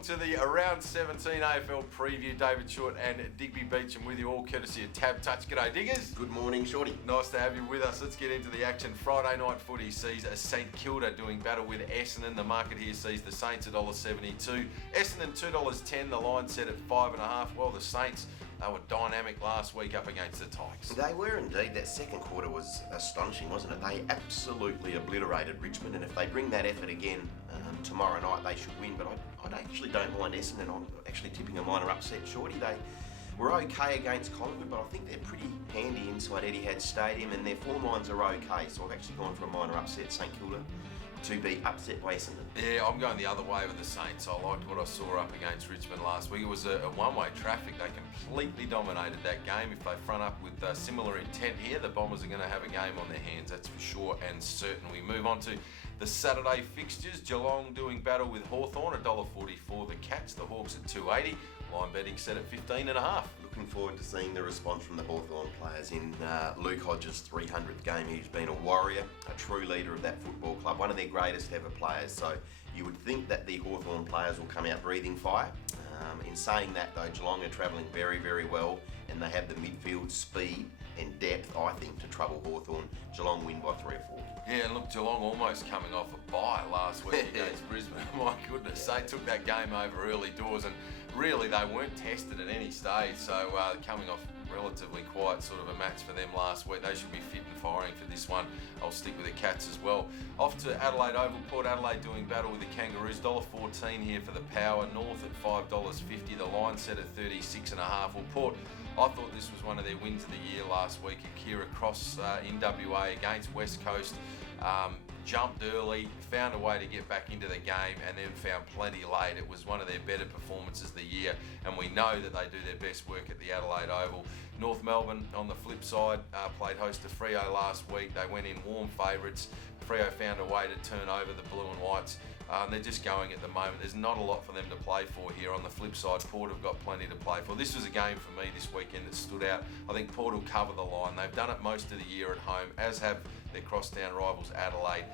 along to the Around 17 AFL preview. David Shortte and Digby Beacham with you, all courtesy of TABtouch. G'day, Diggers. Good morning, Shorty. Nice to have you with us. Let's get into the action. Friday night footy sees St Kilda doing battle with Essendon. The market here sees the Saints $1.72. Essendon $2.10. The line set at 5.5. Well, the Saints, they were dynamic last week up against the Tigers. They were indeed. That second quarter was astonishing, wasn't it? They absolutely obliterated Richmond, and if they bring that effort again tomorrow night, they should win. But I actually don't mind Essendon. I'm actually tipping a minor upset, Shorty. They were okay against Collingwood, but I think they're pretty handy inside Etihad Stadium, and their form lines are okay. So I've actually gone for a minor upset, St Kilda to be upset by Essendon. Yeah, I'm going the other way with the Saints. I liked what I saw up against Richmond last week. It was a one-way traffic. They completely dominated that game. If they front up with similar intent here, the Bombers are going to have a game on their hands, that's for sure and certain. We move on to the Saturday fixtures. Geelong doing battle with Hawthorn, $1.44 the Cats. The Hawks at $2.80. Line betting set at 15.5. Looking forward to seeing the response from the Hawthorn players in Luke Hodges' 300th game. He's been a warrior, a true leader of that football club, one of their greatest ever players. So you would think that the Hawthorn players will come out breathing fire. In saying that though, Geelong are travelling very, very well, and they have the midfield speed and depth, I think, to trouble Hawthorn. Geelong win by 3 or 4. Yeah, and look, Geelong almost coming off a bye last week against Brisbane. My goodness, they took that game over early doors, and really they weren't tested at any stage, so coming off relatively quiet sort of a match for them last week. They should be fit and firing for this one. I'll stick with the Cats as well. Off to Adelaide Oval. Port Adelaide doing battle with the Kangaroos. $1.14 here for the Power. North at $5.50. The line set at 36.5. Well, Port, I thought this was one of their wins of the year last week. Akira Cross in WA against West Coast. Jumped early, found a way to get back into the game, and then found plenty late. It was one of their better performances of the year, and we know that they do their best work at the Adelaide Oval. North Melbourne, on the flip side, played host to Freo last week. They went in warm favourites. Freo found a way to turn over the blue and whites. They're just going at the moment. There's not a lot for them to play for here. On the flip side, Port have got plenty to play for. This was a game for me this weekend that stood out. I think Port will cover the line. They've done it most of the year at home, as have their crosstown rivals Adelaide.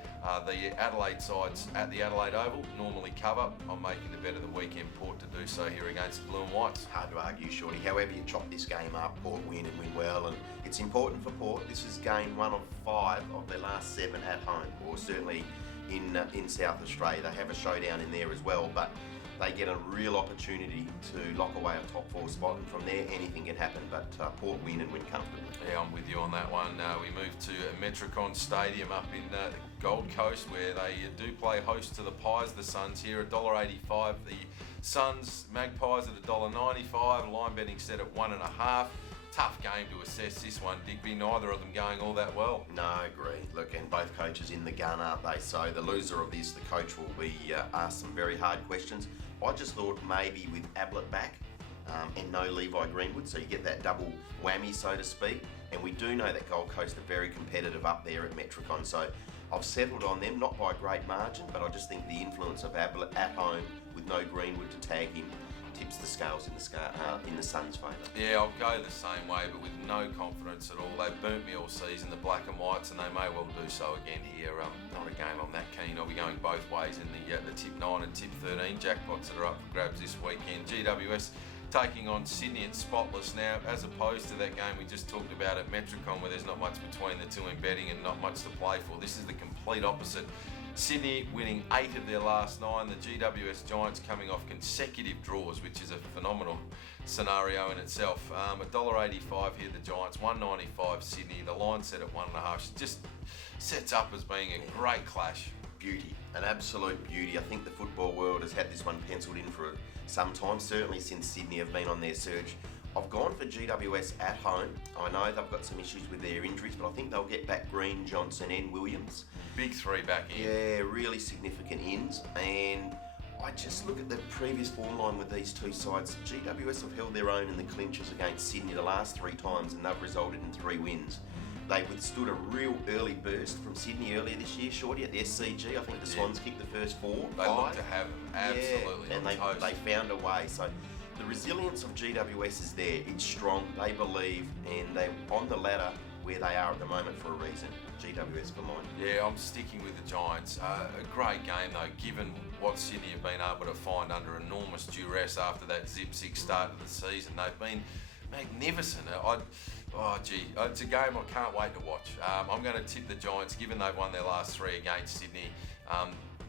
The Adelaide sides at the Adelaide Oval normally cover. I'm making the bet of the weekend Port to do so here against the blue and whites. Hard to argue, Shorty. However you chop this game up, Port win and win well, and it's important for Port. This is game 1 of 5 of their last 7 at home, or certainly in South Australia. They have a showdown in there as well, but they get a real opportunity to lock away a top 4 spot, and from there anything can happen, but Port win and win comfortably. Yeah, I'm with you on that one. We move to Metricon Stadium up in the Gold Coast, where they do play host to the Pies, the Suns here, $1.85. The Suns, Magpies at $1.95, line betting set at 1.5. Tough game to assess this one, Digby. Neither of them going all that well. No, I agree. Look, and both coaches in the gun, aren't they? So the loser of this, the coach, will be asked some very hard questions. I just thought maybe with Ablett back and no Levi Greenwood, so you get that double whammy, so to speak. And we do know that Gold Coast are very competitive up there at Metricon, so I've settled on them, not by a great margin, but I just think the influence of Ablett at home with no Greenwood to tag him tips the scales in the Suns' favour. Yeah, I'll go the same way, but with no confidence at all. They've burnt me all season, the black and whites, and they may well do so again here. Not a game I'm that keen. I'll be going both ways in the tip 9 and tip 13 jackpots that are up for grabs this weekend. GWS taking on Sydney at Spotless now, as opposed to that game we just talked about at Metricon, where there's not much between the two in betting and not much to play for. This is the complete opposite. Sydney winning 8 of their last 9. The GWS Giants coming off consecutive draws, which is a phenomenal scenario in itself. $1.85 here, the Giants, $1.95 Sydney. The line set at 1.5. Just sets up as being a great clash. Beauty, an absolute beauty. I think the football world has had this one penciled in for some time, certainly since Sydney have been on their surge. I've gone for GWS at home. I know they've got some issues with their injuries, but I think they'll get back Green, Johnson and Williams. Big 3 back in. Yeah, really significant ins. And I just look at the previous form line with these two sides. GWS have held their own in the clinches against Sydney the last 3 times, and they've resulted in 3 wins. They withstood a real early burst from Sydney earlier this year, Shorty, at the SCG. I think the Swans kicked the first 4. They looked to have them, absolutely. Yeah, and they found a way. So the resilience of GWS is there. It's strong. They believe, and they're on the ladder where they are at the moment for a reason. GWS for mine. Yeah, I'm sticking with the Giants. A great game though, given what Sydney have been able to find under enormous duress after that zip 6 start of the season. They've been magnificent. It's a game I can't wait to watch. I'm going to tip the Giants, given they've won their last 3 against Sydney.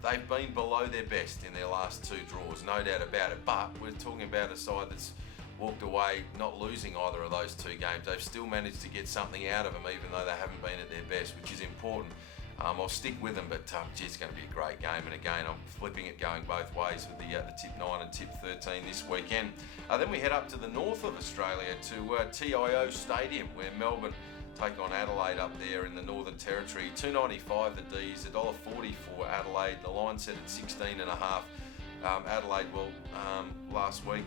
They've been below their best in their last 2 draws, no doubt about it. But we're talking about a side that's walked away not losing either of those 2 games. They've still managed to get something out of them, even though they haven't been at their best, which is important. I'll stick with them, but it's going to be a great game. And again, I'm flipping it going both ways with the tip 9 and tip 13 this weekend. Then we head up to the north of Australia to TIO Stadium, where Melbourne take on Adelaide up there in the Northern Territory. $2.95 the D's, $1.40 for Adelaide. The line set at 16.5. Adelaide, last week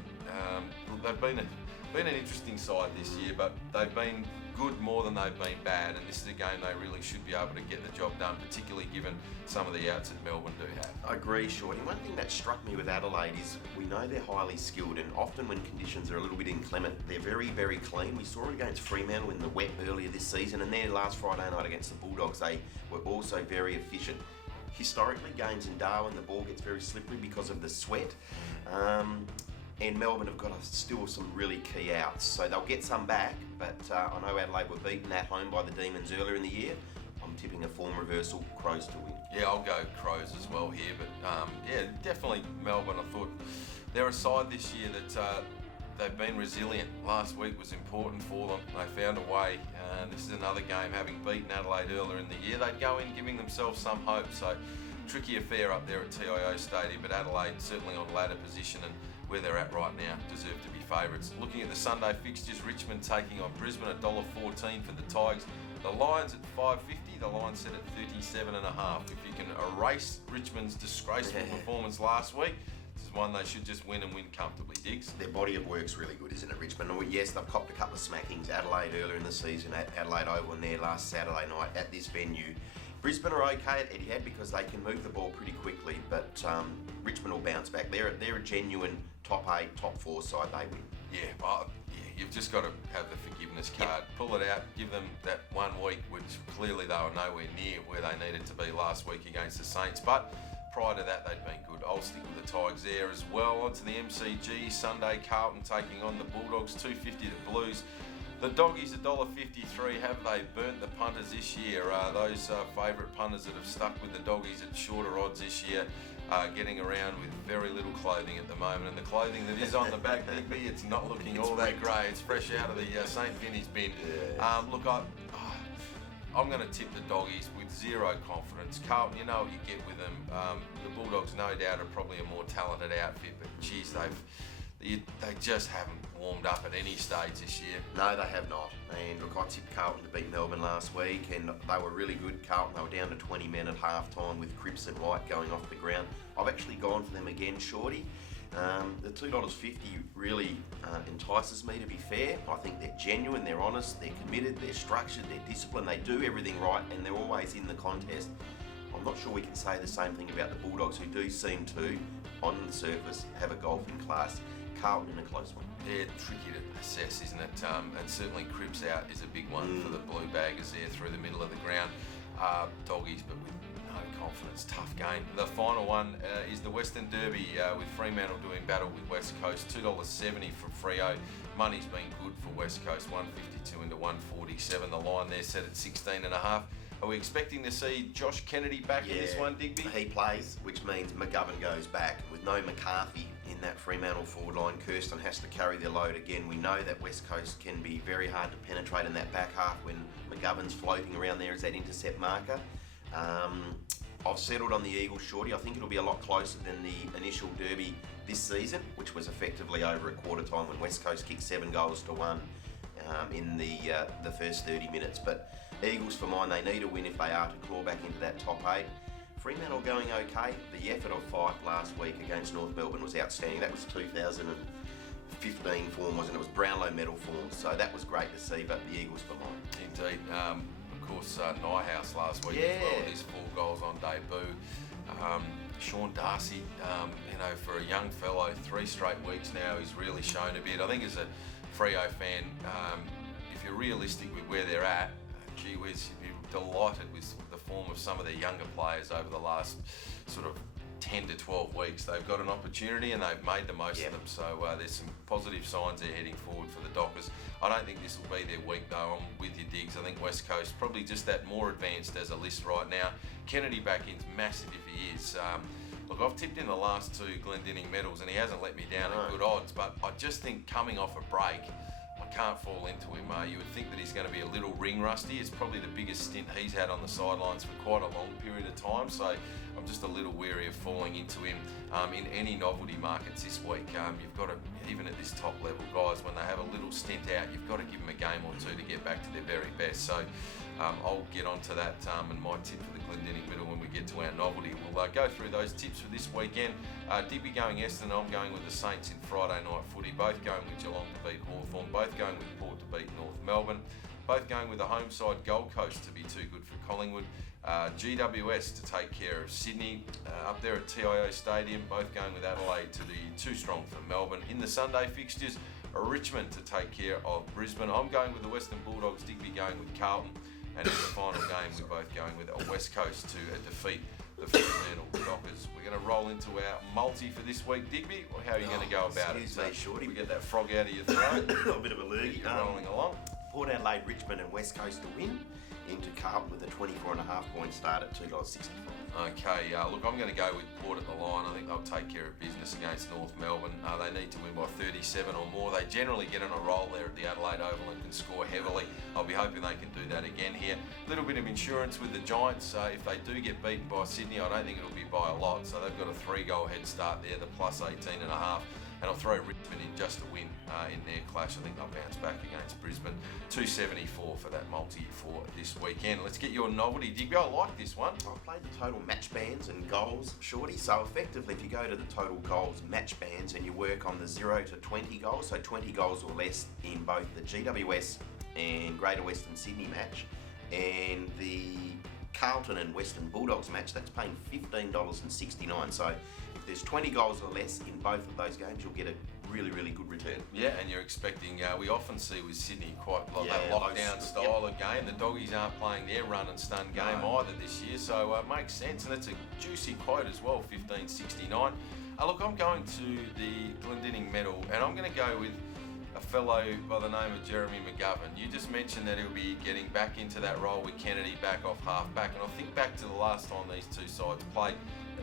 they've been an interesting side this year, but they've been good more than they've been bad, and this is a game they really should be able to get the job done, particularly given some of the outs that Melbourne do have. I agree, Shorty. One thing that struck me with Adelaide is we know they're highly skilled, and often when conditions are a little bit inclement, they're very, very clean. We saw it against Fremantle in the wet earlier this season, and their last Friday night against the Bulldogs, they were also very efficient. Historically, games in Darwin, the ball gets very slippery because of the sweat. And Melbourne have got still some really key outs, so they'll get some back, but I know Adelaide were beaten at home by the Demons earlier in the year. I'm tipping a form reversal, Crows to win. Yeah, I'll go Crows as well here, but definitely Melbourne. I thought they're a side this year that they've been resilient. Last week was important for them. They found a way. This is another game, having beaten Adelaide earlier in the year. They'd go in giving themselves some hope, so tricky affair up there at TIO Stadium, but Adelaide certainly on ladder position and where they're at right now deserve to be favourites. Looking at the Sunday fixtures, Richmond taking on Brisbane, $1.14 for the Tigers. The Lions at $5.50, the line set at 37.5. If you can erase Richmond's disgraceful performance last week, this is one they should just win and win comfortably, Diggs. Their body of work's really good, isn't it, Richmond? Yes, they've copped a couple of smackings. Adelaide earlier in the season, at Adelaide Oval, and there last Saturday night at this venue. Brisbane are okay at Etihad because they can move the ball pretty quickly, but Richmond will bounce back. They're a genuine top 8, top 4 side. They win. You've just got to have the forgiveness card. Pull it out, give them that 1 week, which clearly they were nowhere near where they needed to be last week against the Saints. But prior to that, they'd been good. I'll stick with the Tigers there as well. On to the MCG, Sunday, Carlton taking on the Bulldogs, $2.50 the Blues. The Doggies, $1.53. Have they burnt the punters this year? Those favourite punters that have stuck with the Doggies at shorter odds this year, getting around with very little clothing at the moment. And the clothing that is on the back, Digby, it's not looking all that grey. It's fresh out of the St. Vinny's bin. I'm going to tip the Doggies with zero confidence. Carlton, you know what you get with them. The Bulldogs, no doubt, are probably a more talented outfit, but geez, they just haven't warmed up at any stage this year. No, they have not. And look, I tipped Carlton to beat Melbourne last week, and they were really good. Carlton, they were down to 20 men at half-time with Cripps and White going off the ground. I've actually gone for them again, Shorty. The $2.50 really entices me, to be fair. I think they're genuine, they're honest, they're committed, they're structured, they're disciplined, they do everything right, and they're always in the contest. I'm not sure we can say the same thing about the Bulldogs, who do seem to, on the surface, have a golfing class. Carlton in a close one. Yeah, tricky to assess, isn't it? And certainly Cripps out is a big one for the Blue Baggers there through the middle of the ground. Doggies, but with no confidence. Tough game. The final one is the Western Derby with Fremantle doing battle with West Coast. $2.70 from Freo. Money's been good for West Coast, 152 into 147. The line there set at 16.5. Are we expecting to see Josh Kennedy back in this one, Digby? He plays, which means McGovern goes back. With no McCarthy in that Fremantle forward line, Kirsten has to carry their load again. We know that West Coast can be very hard to penetrate in that back half when McGovern's floating around there as that intercept marker. I've settled on the Eagles, Shorty. I think it'll be a lot closer than the initial derby this season, which was effectively over a quarter time when West Coast kicked 7 goals to 1 in the first 30 minutes. But Eagles, for mine, they need a win if they are to claw back into that top 8. Fremantle going okay. The effort of Fife last week against North Melbourne was outstanding. That was 2015 form, wasn't it? It was Brownlow medal form, so that was great to see, but the Eagles for mine. Indeed. Of course, Nyhouse last week as well, with his 4 goals on debut. Sean Darcy, for a young fellow, 3 straight weeks now, he's really shown a bit. I think as a Freo fan, if you're realistic with where they're at, gee whiz, you'd be delighted with the form of some of their younger players over the last sort of 10 to 12 weeks. They've got an opportunity and they've made the most of them. So there's some positive signs there heading forward for the Dockers. I don't think this will be their week though. I'm with you, Diggs. I think West Coast probably just that more advanced as a list right now. Kennedy back in's massive if he is. Look, I've tipped in the last 2 Glendinning medals and he hasn't let me down at good odds, but I just think coming off a break, I can't fall into him. You would think that he's going to be a little ring rusty. It's probably the biggest stint he's had on the sidelines for quite a long period of time, so I'm just a little wary of falling into him in any novelty markets this week. You've got to, even at this top level, guys, when they have a little stint out, you've got to give them a game or two to get back to their very best. So I'll get onto that and my tip for the Glendinning middle when we get to our novelty. We'll go through those tips for this weekend. Digby going Essendon, I'm going with the Saints in Friday night footy, both going with Geelong to beat Hawthorn, both going with Port to beat North Melbourne, both going with the home side Gold Coast to be too good for Collingwood, GWS to take care of Sydney up there at TIO Stadium, both going with Adelaide to be too strong for Melbourne. In the Sunday fixtures, Richmond to take care of Brisbane. I'm going with the Western Bulldogs, Digby going with Carlton, and in the final game we're both going with a West Coast to defeat the Fremantle Dockers. We're going to roll into our multi for this week, Digby. How are you going to go about it? Excuse me, Shorty. We get that frog out of your throat. A bit of a lurgy. Rolling along. Port Adelaide, Richmond and West Coast to win. Into Carlton with a 24.5 point start at $2.65. Okay, look, I'm going to go with Port at the line. I think they'll take care of business against North Melbourne. They need to win by 37 or more. They generally get on a roll there at the Adelaide Oval and can score heavily. I'll be hoping they can do that again here. A little bit of insurance with the Giants. If they do get beaten by Sydney, I don't think it'll be by a lot. So they've got a 3-goal head start there, the plus 18.5. And I'll throw Richmond in just to win in their clash. I think they'll bounce back against Brisbane. 274 for that multi for this weekend. Let's get your novelty, Digby. I like this one. I've played the total match bands and goals, Shorty. So effectively, if you go to the total goals match bands and you work on the 0 to 20 goals, so 20 goals or less in both the GWS and Greater Western Sydney match and the Carlton and Western Bulldogs match, that's paying $15.69. So if there's 20 goals or less in both of those games, you'll get a really, really good return. Yeah, and you're expecting, we often see with Sydney quite like that lockdown style of game. The doggies aren't playing their run and stun game either this year, so it makes sense. And it's a juicy quote as well, $15.69. Look, I'm going to the Glendinning medal, and I'm going to go with a fellow by the name of Jeremy McGovern. You just mentioned that he'll be getting back into that role with Kennedy back off half-back, and I think back to the last time these two sides played,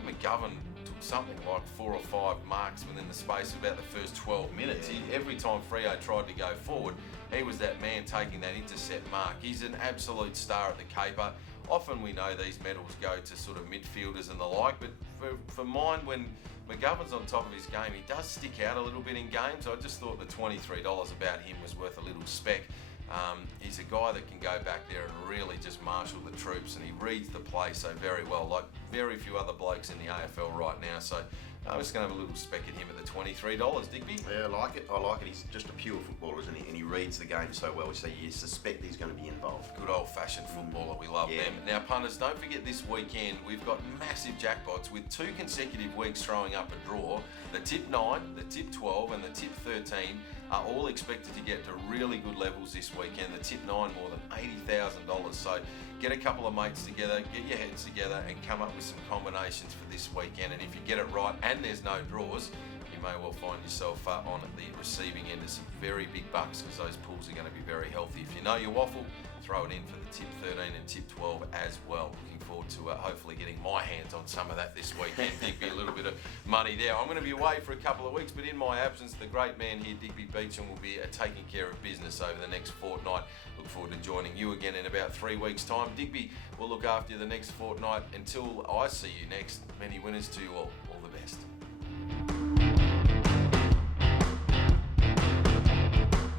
McGovern took something like 4 or 5 marks within the space of about the first 12 minutes. Every time Freo tried to go forward, he was that man taking that intercept mark. He's an absolute star at the caper. Often we know these medals go to sort of midfielders and the like, but for mine, when McGovern's on top of his game, he does stick out a little bit in games. I just thought the $23 about him was worth a little spec. He's a guy that can go back there and really just marshal the troops, and he reads the play so very well, like very few other blokes in the AFL right now. So I'm just going to have a little spec at him at the $23, Digby. Yeah, I like it. He's just a pure footballer, isn't he? And he reads the game so well, so you suspect he's going to be involved. Good old-fashioned footballer. We love them. Now, punters, don't forget this weekend we've got massive jackpots with 2 consecutive weeks throwing up a draw. The tip 9, the tip 12 and the tip 13 are all expected to get to really good levels this weekend. The tip 9 more than $80,000. So get a couple of mates together, get your heads together and come up with some combinations for this weekend. And if you get it right and there's no draws, you may well find yourself on the receiving end of some very big bucks, because those pools are going to be very healthy. If you know your waffle, throw it in for the tip 13 and tip 12 as well. Looking forward to hopefully getting my hands on some of that this weekend. Digby, a little bit of money there. I'm going to be away for a couple of weeks, but in my absence, the great man here, Digby Beacham, will be taking care of business over the next fortnight. Look forward to joining you again in about 3 weeks' time. Digby will look after you the next fortnight. Until I see you next, many winners to you all. All the best.